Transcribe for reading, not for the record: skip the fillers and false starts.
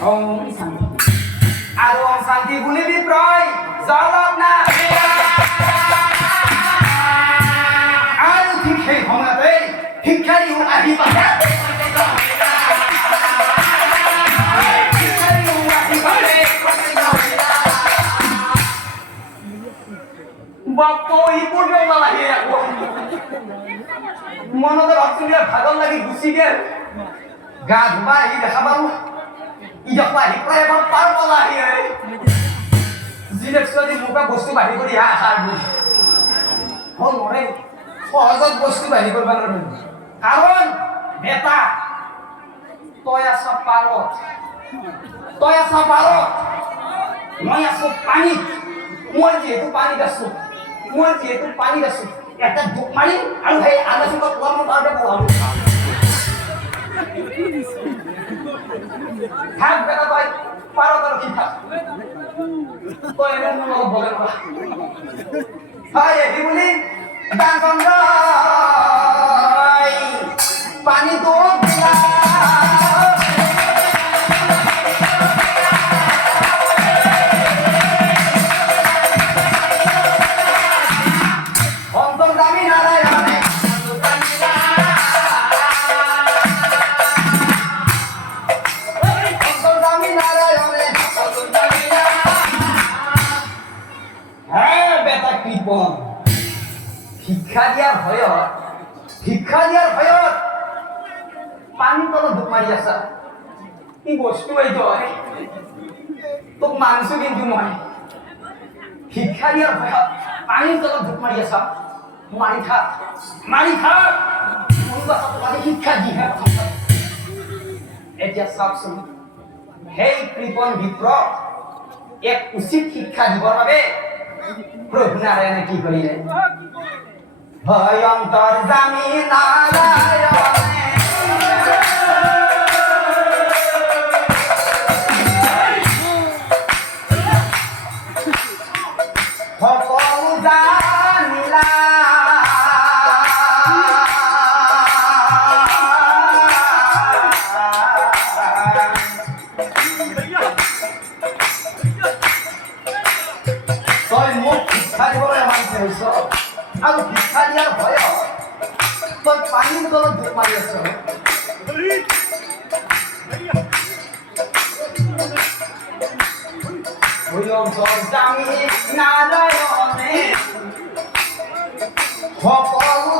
ওম শান্তি আৰু ওম শান্তি বুলি বিপ্ৰয় জলত না আৰু ঠিক সেই সময়তে শিক্ষাৰীও আহি পালে বাপই পড়বে মালাহি এখন মনতে ভাবছিলে ভাগৰ লাগি গুচি গেল গা ধুবা আহি দেখা পালো ইজপা আহি প্ৰায় এবাৰ পাৰ পলাহি যি দেখছো আজি মোকা বস্তু বাঢ়ি কৰি আহাৰ হ'ল মৰে সহজত বস্তু বাঢ়ি কৰিব নোৱাৰো কাৰণ বেটা তই আছা পাৰত মই আছো পানীত মই যিহেতু পানীত আছো এটা ডুব মাৰিম আৰু সেই আলোচনাত ওলাব কাৰণে পলাম থাক বেটা তই পাৰত আৰু কি থাক তই এনে মোৰ লগত বলে নৰা হয় এই বুলি ডাঙৰ পানীটো শিক্ষা দিয়াৰ ভয়ত পানী তলত ডুব মাৰি আছা কি বস্তু এইটো তোক মানিছো কিন্তু মই শিক্ষা দিয়াৰ ভয়ত পানীৰ তলত ডুব মাৰি আছা মাৰি থাক শিক্ষা দিহে এতিয়া চাওকচোন সেই কৃপণ বিপ্ৰ এক উচিত শিক্ষা দিবৰ বাবে প্ৰভু নাৰায়ণে কি কৰিলে ভয়ঙ্কর জামি নারায়ণে সকলো জানিলা তই মোক শিক্ষা দিবলৈ মানি হৈছ আৰু শিক্ষা দিয়াৰ ভয়ত তই পানীৰ তলত ডুব মাৰি আছ ভয়ঙ্কর জামি নাৰায়ণে সকলো